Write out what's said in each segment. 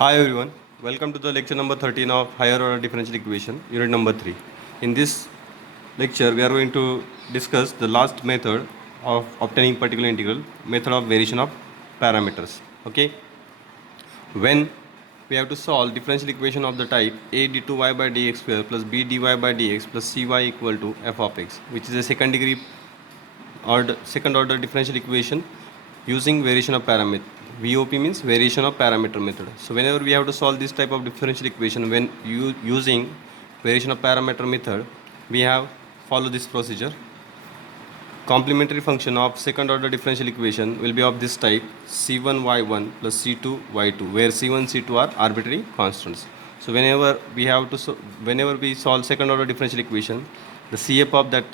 Hi everyone, welcome to the lecture number 13 of higher order differential equation, unit number 3. In this lecture, we are going to discuss the last method of obtaining particular integral, method of variation of parameters. Okay, when we have to solve differential equation of the type a d2y by dx square plus b dy by dx plus cy equal to f of x, which is a second order differential equation using variation of parameter. VOP means variation of parameter method. So whenever we have to solve this type of differential equation when using variation of parameter method, we have follow this procedure. Complementary function of second order differential equation will be of this type c1y1 plus c2y2, where c1 c2 are arbitrary constants. So whenever we solve second order differential equation, the CF of that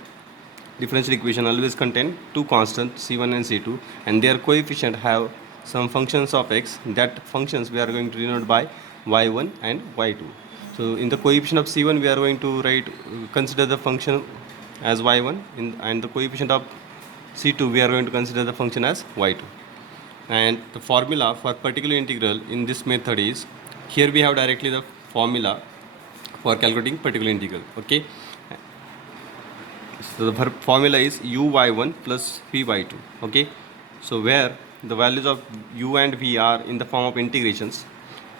differential equation always contain two constants c1 and c2, and their coefficient have some functions of x. That functions we are going to denote by y1 and y2. So in the coefficient of c1 we are going to consider the function as y1, and the coefficient of c2 we are going to consider the function as y2. And the formula for particular integral in this method is, here we have directly the formula for calculating particular integral. Okay, so the formula is uy1 plus vy2. Okay, so where the values of u and v are in the form of integrations,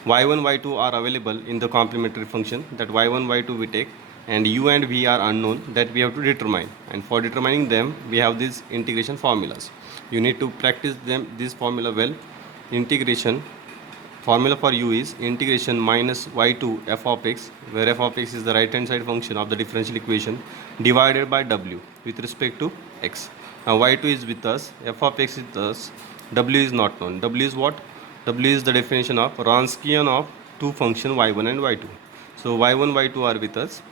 y1 y2 are available in the complementary function, that y1 y2 we take, and u and v are unknown that we have to determine, and for determining them we have these integration formulas. You need to practice this formula well. Integration formula for u is integration minus y2 f of x, where f of x is the right hand side function of the differential equation, divided by w with respect to x. Now y2 is with us, f of x is with us, w is not known. W is what? W is the definition of Wronskian of two function y1 and y2. So y1 y2 are with us.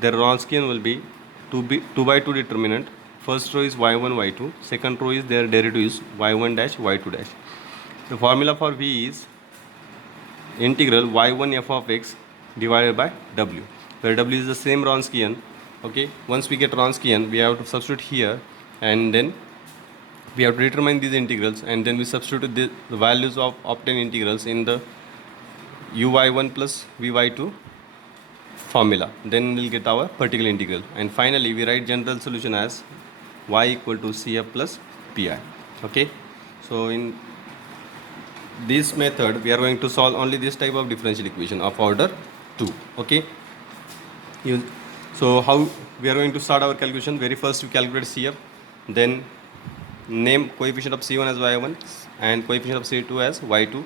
Their Wronskian will be 2 by 2 determinant. First row is y1 y2, second row is their derivative is y1 dash y2 dash. The formula for v is integral y1 f of x divided by w, where w is the same Wronskian. Okay, once we get Wronskian, we have to substitute here, and then we have to determine these integrals, and then we substitute the values of obtained integrals in the uy1 plus vy2 formula. Then we'll get our particular integral, and finally we write general solution as y equal to cf plus pi. Okay, so in this method we are going to solve only this type of differential equation of order 2. Okay, so how we are going to start our calculation? Very first we calculate cf, then name coefficient of c1 as y1 and coefficient of c2 as y2.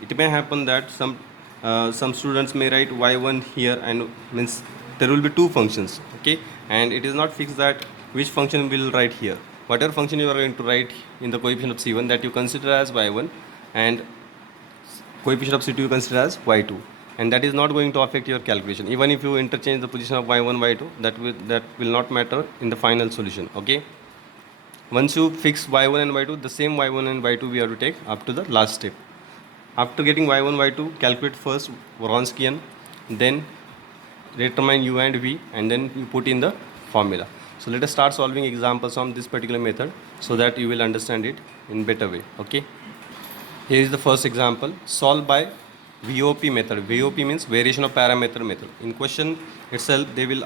It may happen that some students may write y1 here, and means there will be two functions. Okay, and it is not fixed that which function will write here. Whatever function you are going to write in the coefficient of c1, that you consider as y1, and coefficient of c2 you consider as y2, and that is not going to affect your calculation. Even if you interchange the position of y1 y2, that will not matter in the final solution. Okay, once you fix y1 and y2, the same y1 and y2 we have to take up to the last step. After getting y1 y2, calculate first Wronskian, then determine u and v, and then you put in the formula. So let us start solving examples on this particular method so that you will understand it in better way. Okay, here is the first example. Solve by VOP method. VOP means variation of parameter method. In question itself they will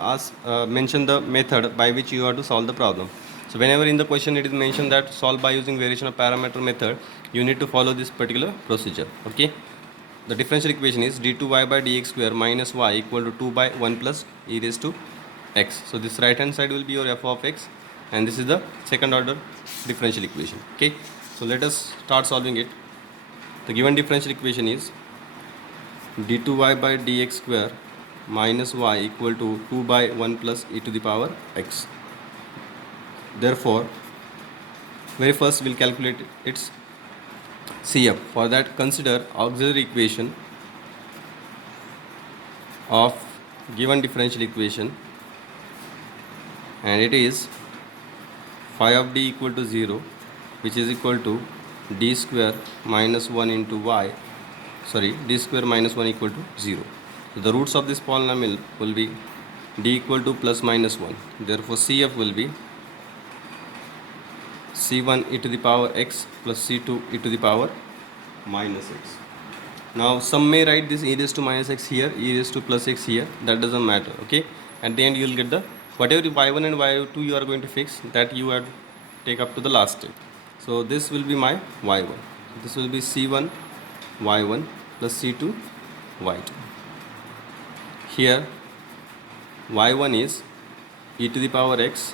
mention the method by which you have to solve the problem. So whenever in the question it is mentioned that solve by using variation of parameter method, you need to follow this particular procedure. Okay, the differential equation is d2y by dx square minus y equal to 2 by 1 plus e raised to x. So this right hand side will be your f of x, and this is the second order differential equation. Okay, so let us start solving it. The given differential equation is d2y by dx square minus y equal to 2 by 1 plus e to the power x. Therefore, very first we'll calculate its CF. For that, consider auxiliary equation of given differential equation, and it is phi of d equal to 0, which is equal to d square minus 1 into y, d square minus 1 equal to 0. So the roots of this polynomial will be d equal to plus minus 1. Therefore, CF will be c1 e to the power x plus c2 e to the power minus x. Now some may write this e raised to minus x here, e raised to plus x here, that doesn't matter, okay. At the end you will get the whatever y1 and y2 you are going to fix, that you have to take up to the last step. So this will be my y1. This will be c1 y1 plus c2 y2. Here y1 is e to the power x,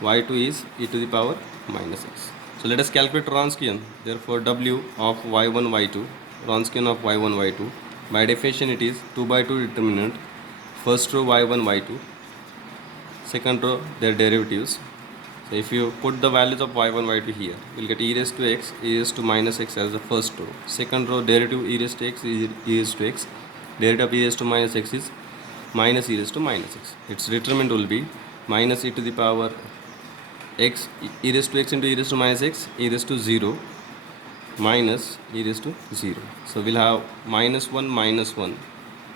y2 is e to the power minus x. So let us calculate Wronskian. Therefore w of y1 y2, Wronskian of y1 y2, by definition it is 2 by 2 determinant, first row y1 y2, second row their derivatives. So if you put the values of y1 y2 here, you will get e raised to x, e raised to minus x as the first row. Second row derivative e raised to x, e raised to x, derivative of e raised to minus x is minus e raised to minus x. Its determinant will be minus e to the power x, e raised to x into e raised to minus x, e raised to 0 minus e raised to 0. So we'll have minus 1 minus 1.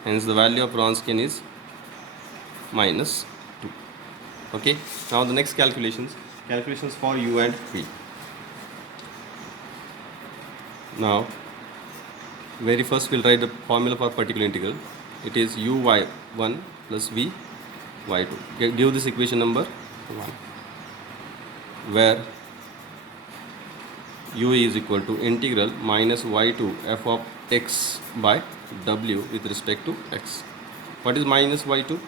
Hence the value of Wronskian is minus 2. Okay. Now the next calculations for u and v. Now very first we'll write the formula for particular integral. It is u y1 plus v y2. Give this equation number 1, where u is equal to integral minus y2 f of x by w with respect to x. What is minus y2?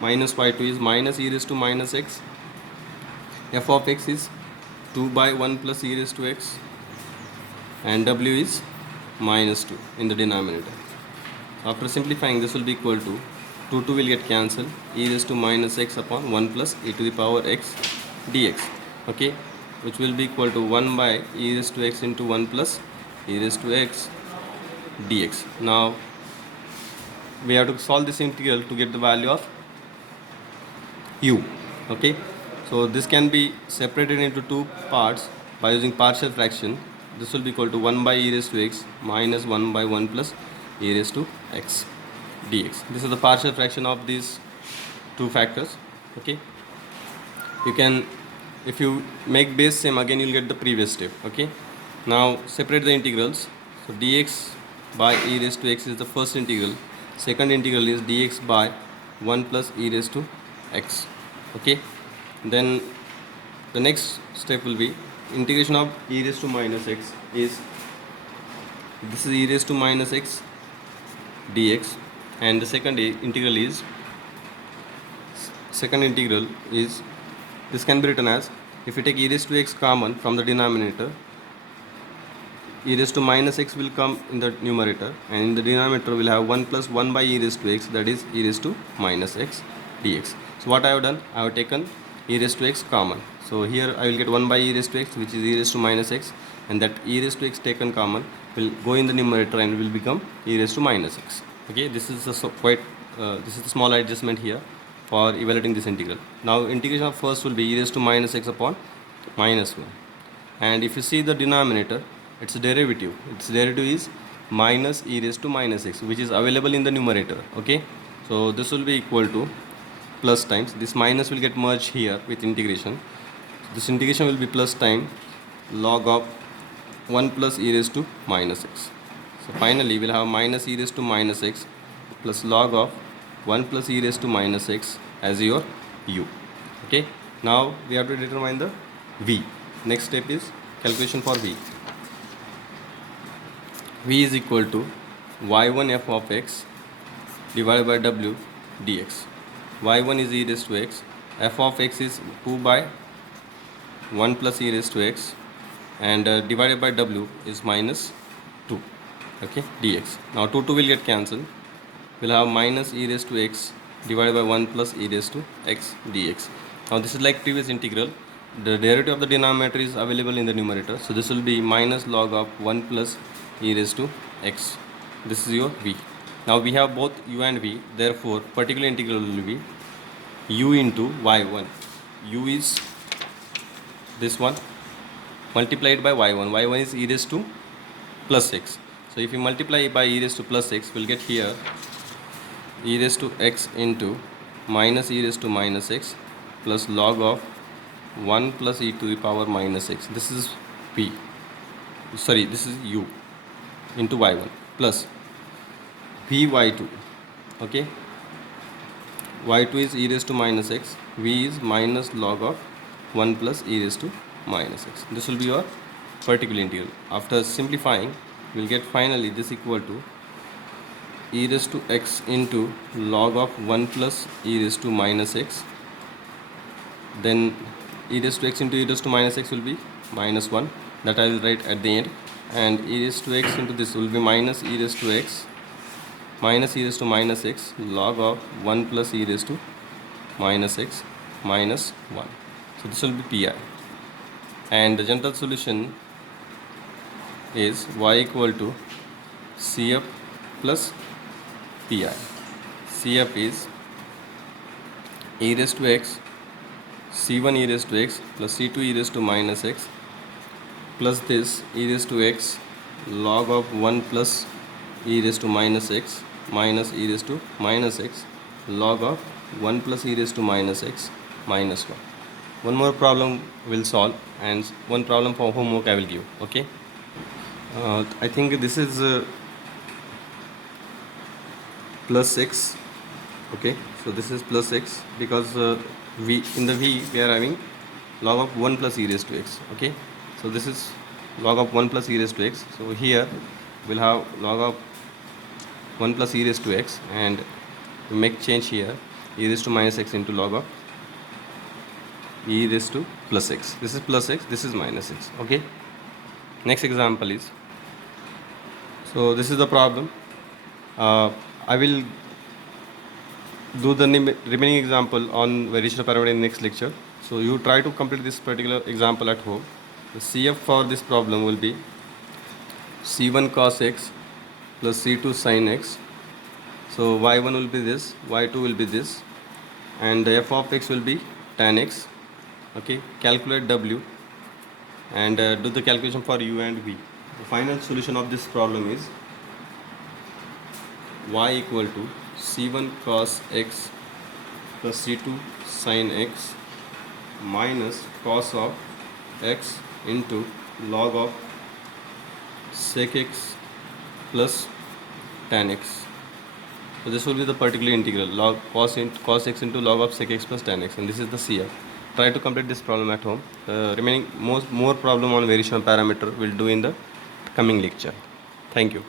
Minus y2 is minus e raised to minus x. F of x is 2 by 1 plus e raised to x, and w is minus 2 in the denominator. After simplifying, this will be equal to 2 will get cancelled, e raised to minus x upon 1 plus e to the power x dx, okay, which will be equal to 1 by e raised to x into 1 plus e raised to x dx. Now we have to solve this integral to get the value of u, okay. So this can be separated into two parts by using partial fraction. This will be equal to 1 by e raised to x minus 1 by 1 plus e raised to x dx. This is the partial fraction of these two factors, okay. You can, if you make base same, again you will get the previous step, okay. Now separate the integrals. So dx by e raised to x is the first integral. Second integral is dx by 1 plus e raised to x, okay. Then the next step will be integration of e raised to minus x is, this is e raised to minus x dx, and the second integral is this can be written as, if you take e raised to x common from the denominator, e raised to minus x will come in the numerator, and in the denominator we'll have 1 plus 1 by e raised to x, that is e raised to minus x dx. So what I have done, I have taken e raised to x common. So here I will get 1 by e raised to x, which is e raised to minus x, and that e raised to x taken common will go in the numerator and will become e raised to minus x. Okay, this is a this is the small adjustment here for evaluating this integral. Now integration of first will be e raised to minus x upon minus 1, and if you see the denominator, its derivative is minus e raised to minus x, which is available in the numerator, okay. So this will be equal to plus times, this minus will get merged here with integration. So this integration will be plus time log of 1 plus e raised to minus x. So finally we'll have minus e raised to minus x plus log of 1 plus e raised to minus x as your u, okay. Now we have to determine the v. Next step is calculation for v. V is equal to y1 f of x divided by w dx. y1 is e raised to x, f of x is 2 by 1 plus e raised to x, and divided by w is minus 2, okay, dx. Now 2 will get cancelled, we'll have minus e raised to x divided by 1 plus e raised to x dx. Now this is like previous integral, the derivative of the denominator is available in the numerator, so this will be minus log of 1 plus e raised to x. This is your v. Now we have both u and v, therefore particular integral will be u into y1. U is this one multiplied by y1. y1 is e raised to plus x. So if you multiply by e raised to plus x, we'll get here e raised to x into minus e raised to minus x plus log of 1 plus e to the power minus x. This is v. Sorry, this is u into y1. plus Vy2. Okay, y2 is e raised to minus x, v is minus log of 1 plus e raised to minus x. This will be your particular integral. After simplifying, we will get finally this equal to e raised to x into log of 1 plus e raised to minus x. Then e raised to x into e raised to minus x will be minus 1, that I will write at the end, and e raised to x into this will be minus e raised to x minus e raised to minus x log of 1 plus e raised to minus x minus 1. So this will be pi, and the general solution is y equal to Cf plus pi. Cf is e raised to x c1 e raised to x plus c2 e raised to minus x plus this e raised to x log of 1 plus e raised to minus x minus e raised to minus x log of 1 plus e raised to minus x minus 1. One more problem we'll solve, and one problem for homework I will give. Okay, I think this is plus x. Okay, so this is plus x because v in the v we are having log of 1 plus e raised to x. Okay, so this is log of 1 plus e raised to x. So here we'll have log of 1 plus e raised to x, and we make change here e raised to minus x into log of e raised to plus x. This is plus x, this is minus x. Okay, next example is, so this is the problem. I will do the remaining example on variation of parameter in next lecture. So you try to complete this particular example at home. The CF for this problem will be c1 cos x plus c2 sin x. So y1 will be this, y2 will be this, and the f of x will be tan x. Okay, calculate w and do the calculation for u and v. The final solution of this problem is y equal to c1 cos x plus c2 sin x minus cos of x into log of sec x plus tan x. So this will be the particular integral log cos x into log of sec x plus tan x, and this is the CF. Try to complete this problem at home. Remaining more problem on variation of parameter we'll do in the coming lecture. Thank you.